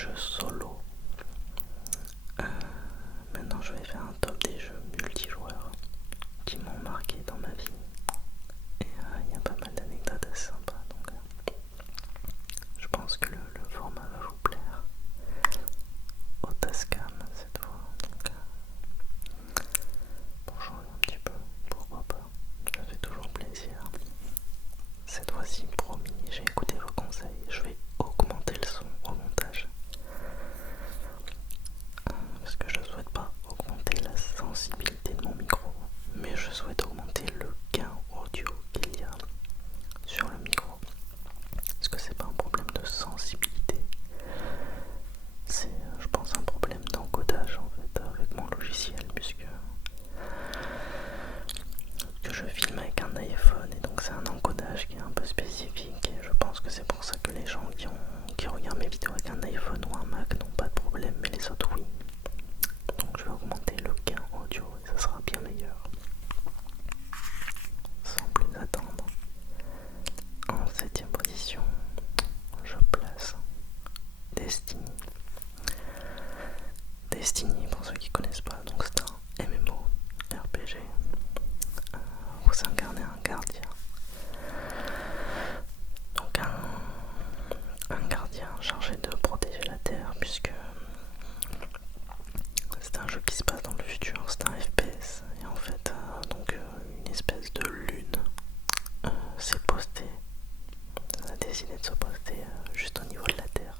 jeux solo. Maintenant je vais faire un top des jeux multijoueurs qui m'ont marqué dans ma vie. Et il y a pas mal d'anecdotes assez sympas, donc je pense que le format va vous plaire. Au Tascam cette fois, donc pour changer un petit peu, pourquoi pas, ça fait toujours plaisir. Cette fois-ci, promis, j'ai écouté vos conseils, je vais augmenter le son au montage. Parce que je ne souhaite pas augmenter la sensibilité de mon micro, mais je souhaite augmenter le gain audio qu'il y a sur le micro. Parce que c'est pas un problème de sensibilité, c'est je pense un problème d'encodage en fait avec mon logiciel, puisque je filme avec un iPhone et donc c'est un encodage qui est un peu spécifique, et je pense que c'est pour ça que les gens qui regardent mes vidéos avec un iPhone ou un Mac n'ont pas de problème, mais les autres oui. Donc je vais augmenter le gain audio et ça sera bien meilleur. Sans plus attendre, en 7ème position, je place Destiny. Destiny, pour ceux qui connaissent pas, donc c'est un MMO RPG où vous incarnez un gardien. Donc un gardien chargé de protéger la Terre, puisque c'est un jeu qui se passe dans le futur, c'est un FPS, et en fait une espèce de lune s'est postée, a décidé de se poster juste au niveau de la Terre.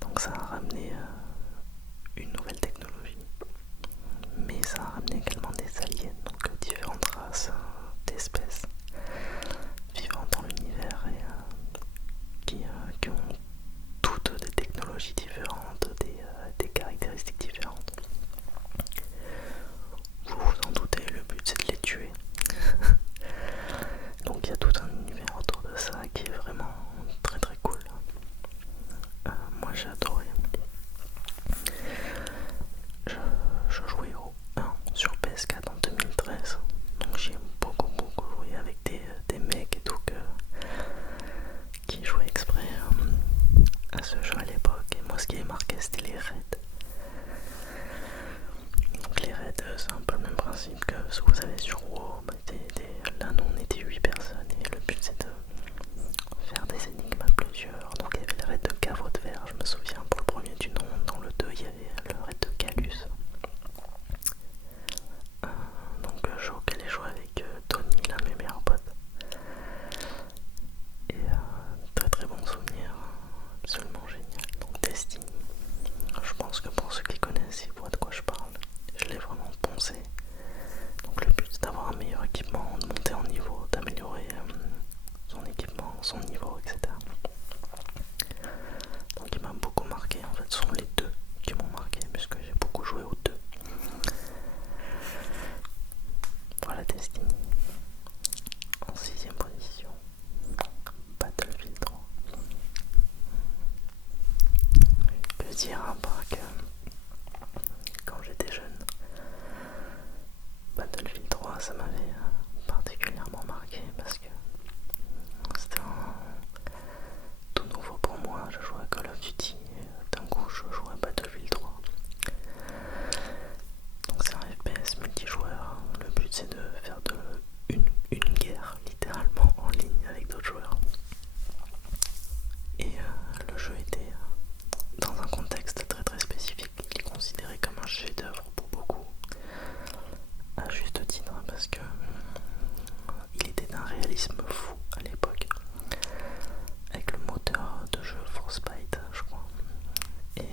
Donc ça a ramené une nouvelle technologie, mais ça a ramené également des aliens, donc différentes races d'espèces vivant dans l'univers et qui ont toutes des technologies différentes, des caractéristiques différentes. Vous vous en doutez, le but c'est de les tuer. Donc il y a tout un univers autour de ça qui est vraiment très très cool. Moi j'ai adoré. Je jouais au 1 sur PS4 en 2013, donc j'ai beaucoup joué avec des mecs et tout qui jouaient exprès à ce jeu à l'époque. Et moi ce qui est marqué c'était les raids. Donc les raids c'est un peu le même principe que ce que vous avez sur WoW. Là nous on était 8 personnes et le but c'est de faire des énigmes à plusieurs. Donc il y avait le raid de Caveau de Verre, je me souviens pour le premier du nom. Dans le 2 il y avait le raid de Calus. Donc jeu auquel j'ai joué avec Tony, l'un de mes meilleurs potes. Et très très bon souvenir, absolument génial. Donc Destiny, je pense que pour ceux qui connaissent ils voient de quoi je parle. Je l'ai vraiment poncé. Donc le but c'est d'avoir un meilleur équipement, de monter en niveau, d'améliorer son équipement, son niveau, etc. Donc il m'a beaucoup marqué, en fait ce sont les deux qui m'ont marqué puisque j'ai beaucoup joué aux deux. Voilà Destiny. En 6ème position, Battlefield 3. Que dire à part que quand j'étais jeune, Battlefield 3 ça m'avait particulièrement marqué parce que c'était tout nouveau pour moi. Je jouais à Call of Duty et d'un coup je jouais à Battlefield 3. Donc c'est un FPS multijoueur. Le but c'est de faire une guerre littéralement en ligne avec d'autres joueurs. Et le jeu était dans un contexte très très spécifique. Il est considéré comme un chef-d'œuvre pour beaucoup, à juste titre, parce que il était d'un réalisme fou à l'époque, avec le moteur de jeu Frostbite, je crois. Et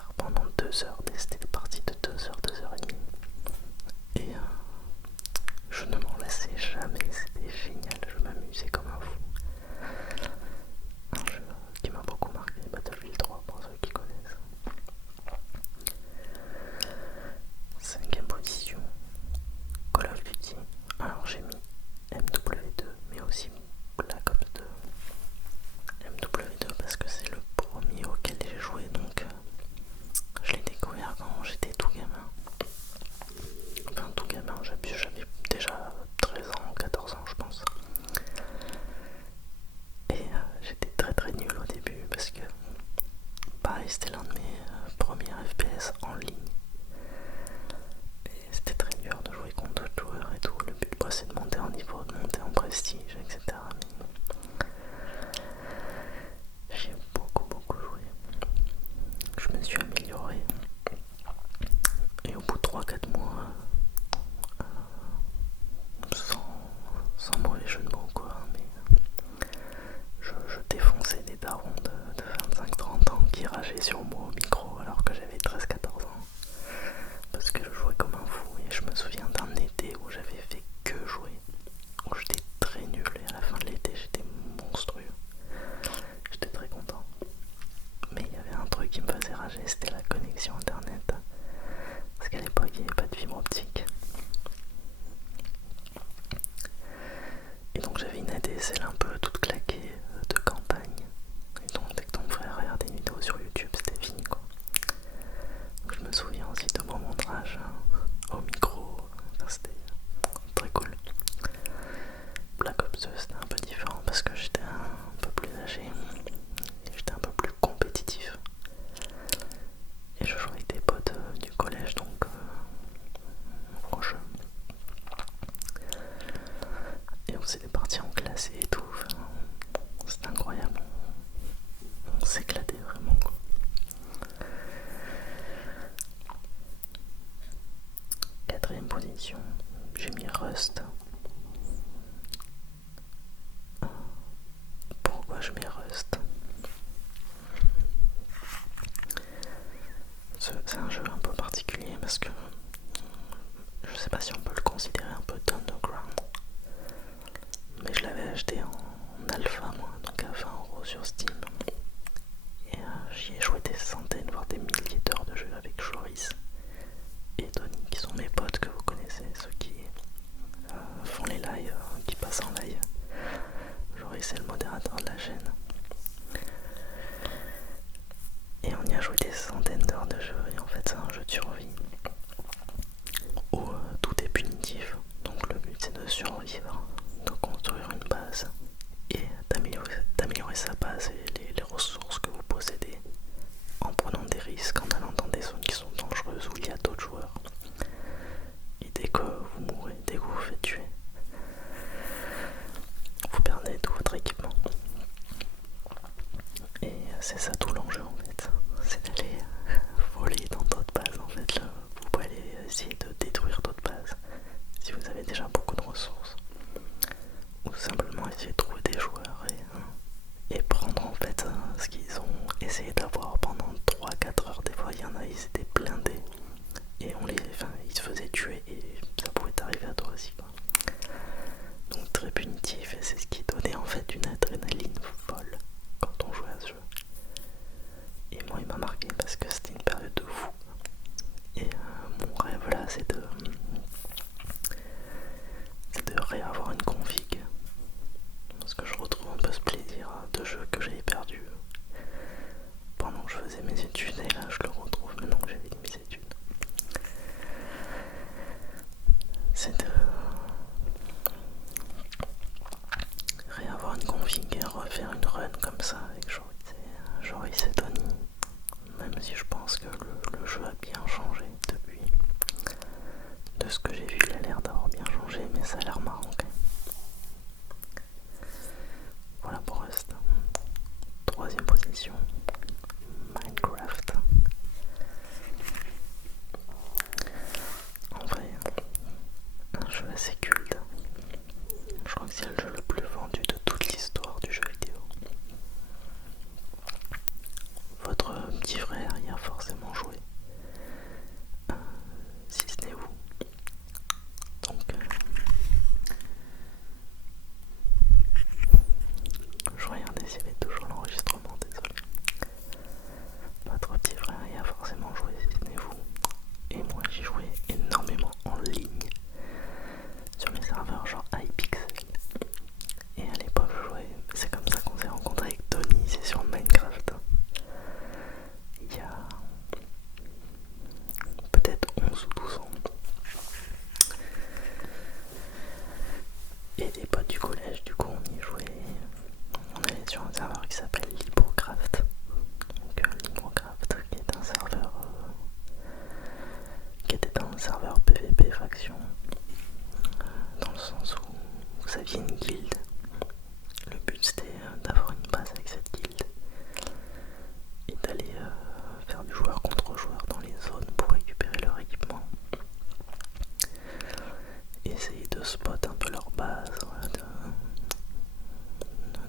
faire pendant 2 heures, c'était des parties de 2 heures, 2 heures et demie. Et je ne m'en lassais jamais, c'était génial, je m'amusais comme un fou. Un jeu qui m'a beaucoup marqué, Battlefield 3 pour ceux qui connaissent. 5ème position, Call of Duty. Alors j'ai mis MW2 mais aussi Black Ops 2. MW2 parce que c'est le premier auquel j'ai joué, donc je l'ai découvert quand j'étais tout gamin. Enfin tout gamin, j'avais déjà 13 ans, 14 ans je pense. Et j'étais très nul au début parce que pareil c'était l'un de mes premiers FPS en ligne. Et c'était très dur de jouer contre d'autres joueurs et tout. Le but c'est de monter en niveau, de monter en prestige, etc. Mais j'ai beaucoup joué. Je me suis amélioré. Et au bout de 3-4 mois, sans mauvais jeu de mots quoi, mais je défonçais des darons de 25-30 ans qui rageaient sur moi au micro alors que j'avais 13-14 ans. Parce que je jouais comme un fou et je me souviens d'un été où j'avais fait que jouer, où j'étais très nul et à la fin de l'été j'étais monstrueux. J'étais très content. Mais il y avait un truc qui me faisait rager, c'était la connexion internet. Parce qu'à l'époque il n'y avait pas de fibre optique. Et donc j'avais une ADSL un peu toute claquée de campagne. Et donc dès que ton frère regardait une vidéo sur YouTube, c'était fini quoi. Donc, je me souviens aussi de mon montage au micro, enfin, c'était très cool. Black Ops 2 c'était un peu différent parce que j'étais un peu plus âgé et j'étais un peu plus compétitif. Et je jouais avec des potes du collège donc en jeu. Et on s'est partis en classe et tout, enfin, c'était incroyable. On s'éclatait vraiment quoi. 4ème position, j'ai mis Rust. Pourquoi je mets Rust? C'est un jeu un peu particulier parce que je sais pas si on peut le considérer un peu underground, mais je l'avais acheté en alpha moi, donc à 20€ sur Steam. Et j'y ai joué des centaines voire des milliers d'heures de jeu avec Joris et Tony qui sont mes potes que vous connaissez, ceux qui font les lives, qui passent en live. Joris c'est le modérateur de la chaîne. Et on y a joué des centaines d'heures de jeu et en fait c'est un jeu de survie où tout est punitif. Donc le but c'est de survivre, de construire une base et d'améliorer sa base et les ressources que vous possédez en prenant des risques, en allant dans des zones qui sont dangereuses où il y a d'autres joueurs. Et dès que vous mourrez, dès que vous vous faites tuer, vous perdez tout votre équipement. Et c'est ça tout l'enjeu en fait, c'est d'aller voler dans d'autres bases en fait. Là, vous pouvez aller essayer de détruire d'autres bases si vous avez déjà beaucoup de ressources, ou simplement essayer de trouver des joueurs et prendre en fait ce qu'ils ont essayé d'avoir pendant 3-4 heures. Des fois il y en a, ils étaient blindés et ils se faisaient tuer et ça pouvait t'arriver à toi aussi quoi. Donc très punitif, et c'est ce qui donnait en fait une adrénaline folle quand on jouait à ce jeu. Et moi il m'a marqué parce que c'était une période de fou. Et mon rêve là c'est de réavoir une config. Parce que je retrouve un peu ce plaisir de jeu que j'avais perdu pendant que je faisais mes études, et là je le retrouve maintenant que j'avais mes études. C'est de réavoir une config et refaire une run comme ça avec Joris et Tony. Même si je pense que le jeu a bien changé depuis. De ce que j'ai vu, il a l'air d'avoir bien changé, mais ça a l'air marrant quand même. Voilà pour Rust. 3ème position, Minecraft. En vrai, un jeu assez culte. Je crois que c'est le jeu le plus vendu de toute l'histoire du jeu vidéo. Votre petit frère y a forcément forcément joué, si ce n'est vous. Donc je regardais s'il y avait toujours l'enregistrement, désolé. Votre petit frère y a forcément joué, si ce n'est vous. Et moi j'y jouais énormément en ligne sur mes serveurs genre iPixel. Et à l'époque je jouais, c'est comme ça qu'on s'est rencontrés avec Tony, c'est sur Minecraft. Il y a peut-être 11 ou 12 ans. Et des potes du collège, du coup on y jouait. On allait sur un serveur qui s'appelle LibreCraft. Donc LibreCraft qui est un serveur PvP faction. Dans le sens où vous aviez une guilde. Le but c'était d'avoir une base avec cette guilde et d'aller faire du joueur contre joueur dans les zones pour récupérer leur équipement. Essayer de spot un peu leur base, voilà,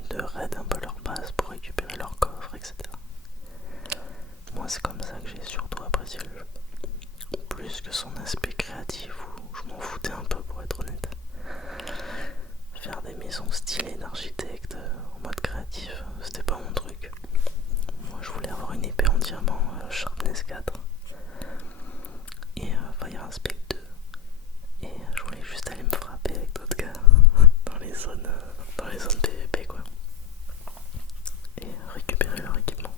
de raid un peu leur base pour récupérer leur coffre, etc. Moi c'est comme ça que j'ai surtout apprécié le jeu. Plus que son aspect créatif où je m'en foutais un peu pour être honnête. Faire des maisons stylées d'architecte en mode créatif, c'était pas mon truc. Moi je voulais avoir une épée en diamant Sharpness 4 et Fire Aspect 2. Et je voulais juste aller me frapper avec d'autres gars dans les zones PvP quoi. Et récupérer leur équipement.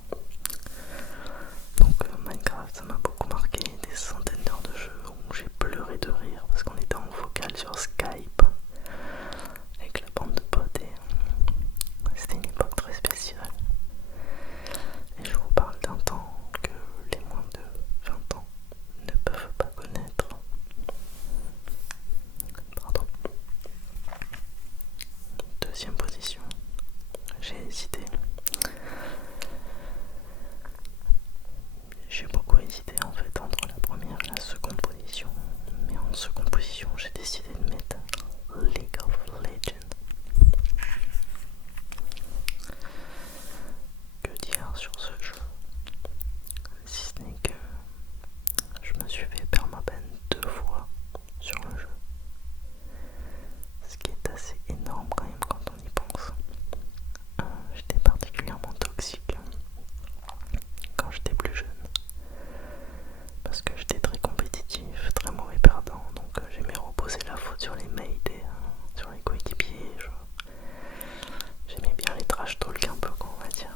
Donc Minecraft ça m'a beaucoup marqué, des centaines d'heures de jeu où j'ai pleuré de rire parce qu'on était en vocal sur Skype avec la bande de potes et c'était une époque très spéciale. Et je vous parle d'un temps que les moins de 20 ans ne peuvent pas connaître. Pardon. Deuxième position, j'ai hésité. J'ai beaucoup hésité en fait entre la première et la seconde position, mais en seconde position j'ai décidé de mettre League of Legends. Que dire sur ce jeu? Si ce n'est que je me suis fait permaban 2 fois sur le jeu. Ce qui est assez énorme quand même quand on y pense. J'étais particulièrement toxique quand j'étais plus jeune. Parce que j'étais très compétitif, très mauvais perdant, donc j'aimais reposer la faute sur les mates et sur les coéquipiers. J'aimais bien les trash talk un peu quoi on va dire.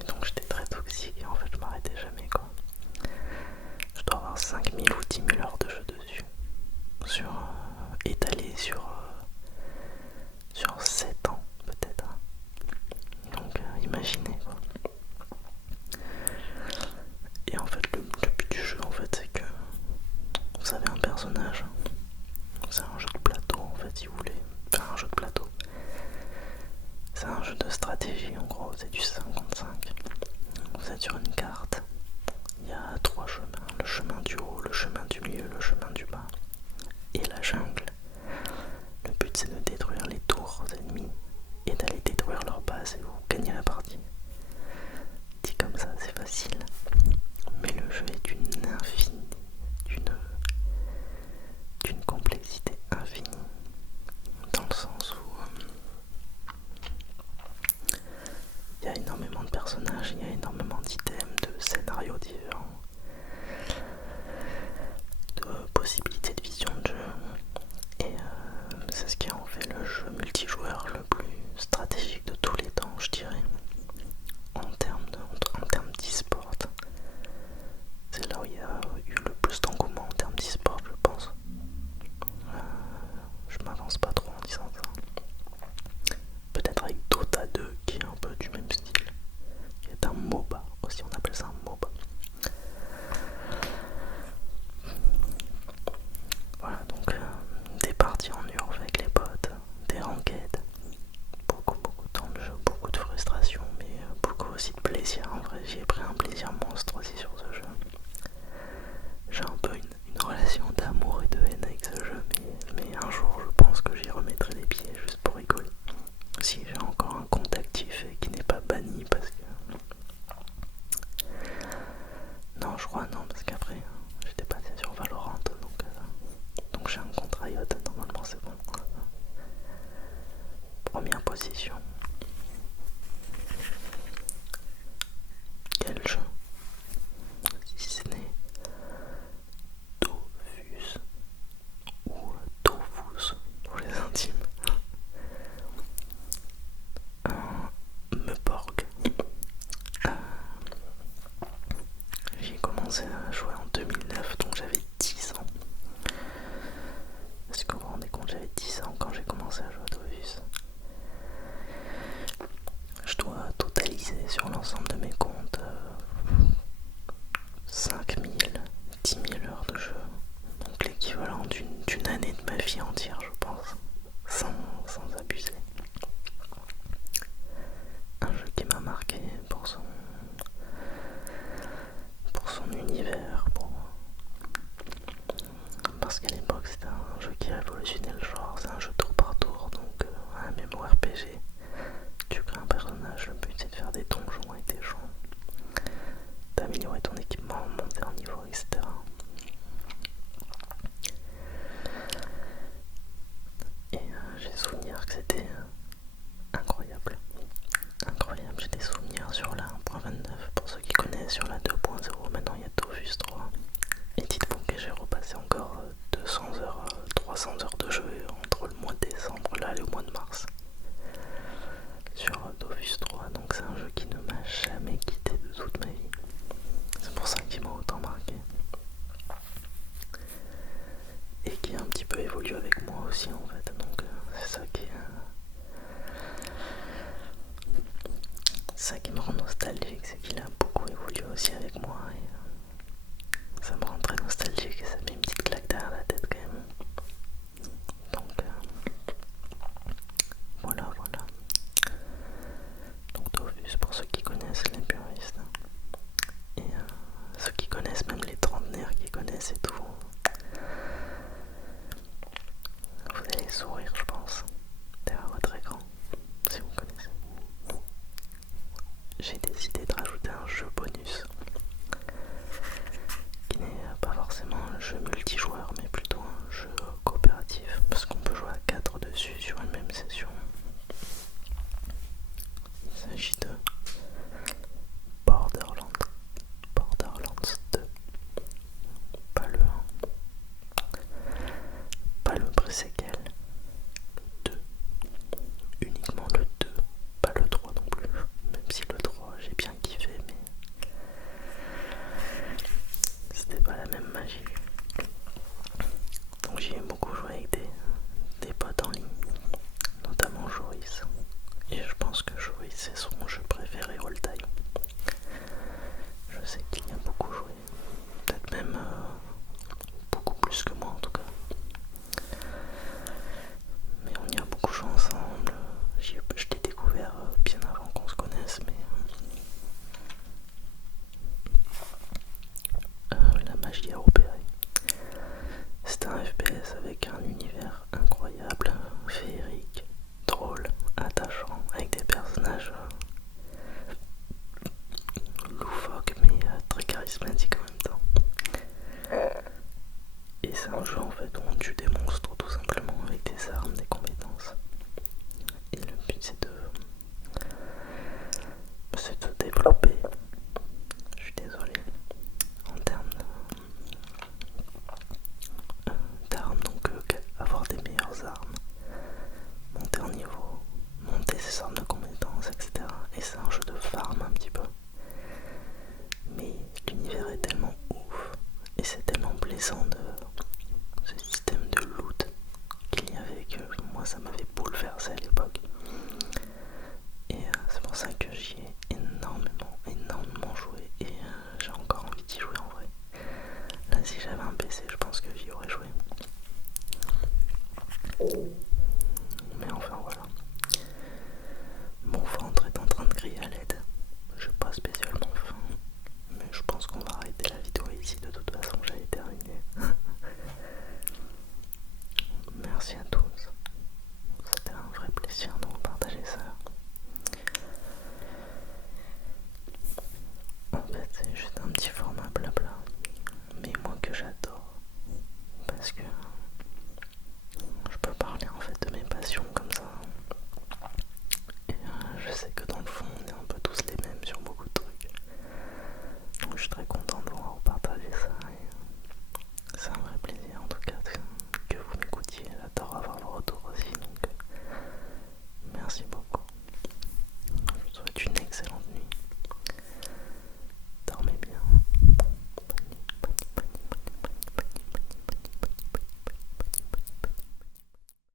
Et donc j'étais très toxique et en fait je m'arrêtais jamais quoi. Je dois avoir 5000 ou 10 000 heures de jeu dessus. Étalé sur 7 ans peut-être. Donc imaginez quoi. Et en fait le but du jeu en fait c'est que vous avez un personnage. C'est un jeu de plateau en fait si vous voulez. Enfin un jeu de plateau. C'est un jeu de stratégie en gros, c'est du 55. Vous êtes sur une carte. Il y a 3 chemins. Le chemin du haut, le chemin du milieu, le chemin du bas. Et la jungle. Le but c'est de détruire les tours ennemis et d'aller détruire leur base et vous gagnez la partie. Dit comme ça c'est facile. Mais le jeu est d'une infinie, d'une complexité infinie. Dans le sens où il y a énormément de personnages, il y a énormément d'items, de scénarios différents, de possibilités de vision de jeu. Et c'est ce qui en fait le jeu multijoueur le plus stratégique de tous les temps, je dirais. En termes d'e-sport, c'est là où il y a eu le plus d'engouement en termes d'e-sport, je pense. Je m'avance pas trop en disant ça. Peut-être avec Dota 2 qui est un peu du même style, qui est un MOBA aussi, on appelle ça un MOBA. Voilà, donc des parties en urve avec les potes, des ranked, beaucoup de temps de jeu, beaucoup de frustration, mais beaucoup aussi de plaisir. En vrai, j'ai pris un plaisir monstre aussi sur ce jeu. J'ai un peu une relation d'amour et de haine avec ce jeu, mais un jour je pense que j'y remettrai les pieds juste pour rigoler. Si j'ai encore un compte actif et qui n'est pas banni parce que... Non, crois non, parce qu'après j'étais passé sur Valorant, donc j'ai un compte Riot, normalement c'est bon. Première position. Quel jeu? Si ce n'est Dofus ou Dofus pour les intimes. Meporg. J'ai commencé à jouer en 2009, donc j'avais 10 ans. Est-ce que vous vous rendez compte, j'avais 10 ans quand j'ai commencé à jouer à Dofus. Je dois totaliser sur l'ensemble de mes comptes 5000, 10 000 heures de jeu. Donc l'équivalent d'une année de ma vie entière, je pense. Sans abuser. Un jeu qui m'a marqué pour son univers, parce qu'à l'époque c'était un jeu qui révolutionnait le genre, c'est un jeu tour par tour, donc un MMORPG. Tu crées un personnage, le but c'est de faire des donjons avec des gens, d'améliorer ton équipement, monter en niveau, etc. Et j'ai souvenir que c'était incroyable. Incroyable, j'ai des souvenirs sur la 1.29, pour ceux qui connaissent, sur la 2.0, maintenant il y a Dofus 3. Et dites-vous que j'ai repassé encore 200 heures, 300 heures de jeu entre le mois de décembre là et le mois de mars sur Dofus 3, donc c'est un jeu qui ne m'a jamais quitté de toute ma vie. C'est pour ça qu'il m'a autant marqué. Et qui a un petit peu évolué avec moi aussi en fait, donc c'est ça qui me rend nostalgique, c'est qu'il a beaucoup évolué aussi avec moi et ça me rend très nostalgique et ça met une petite claque derrière la tête quand même. Donc voilà. Donc Dofus pour ceux qui connaissent, les puristes, et ceux qui connaissent, même les trentenaires qui connaissent et tout, vous allez sourire je pense derrière votre écran si vous connaissez. J'ai décidé de rajouter un jeu bonus qui n'est pas forcément un jeu multijoueur mais plutôt un jeu coopératif, parce qu'on peut jouer à 4 dessus sur une même session. Il s'agit de Borderlands 2, pas le 1, pas le pré-séquel, le 2, uniquement le 2, pas le 3 non plus, même si le 3 j'ai bien kiffé, mais c'était pas la même magie. Donc j'y ai beaucoup joué avec des potes en ligne, notamment Joris, et je pense que Joris c'est son jeu préféré all time. Je sais qu'il y a beaucoup joué, peut-être même beaucoup plus que moi en tout cas. Mais on y a beaucoup joué ensemble. Je l'ai découvert bien avant qu'on se connaisse, mais la magie a opéré. C'est un FPS avec un univers incroyable, féerique, drôle, attachant, avec des personnages loufoques mais très charismatiques en même temps. Et c'est un jeu en fait où on tue des monstres tout simplement avec des armes, des compétences. Et le but c'est de développer, je suis désolé, en termes d'armes, donc avoir des meilleures armes, monter en niveau, monter ses armes de compétences, etc. Et c'est un jeu de farm un petit peu. Mais l'univers est tellement ouf et c'est tellement plaisant de ce système de loot qu'il y avait que moi ça m'avait bouleversé à l'époque. Et c'est pour ça que j'y ai énormément joué et j'ai encore envie d'y jouer en vrai. Là si j'avais un PC je pense que j'y aurais joué. Mais enfin voilà. Mon ventre est en train de crier à l'aide. J'ai pas spécialement faim. Mais je pense qu'on va arrêter la vidéo ici, de toute façon j'allais terminer. Merci à tous. C'était un vrai plaisir de vous partager ça. En fait c'est juste un petit format blabla. mais moi que j'adore, parce que je peux parler en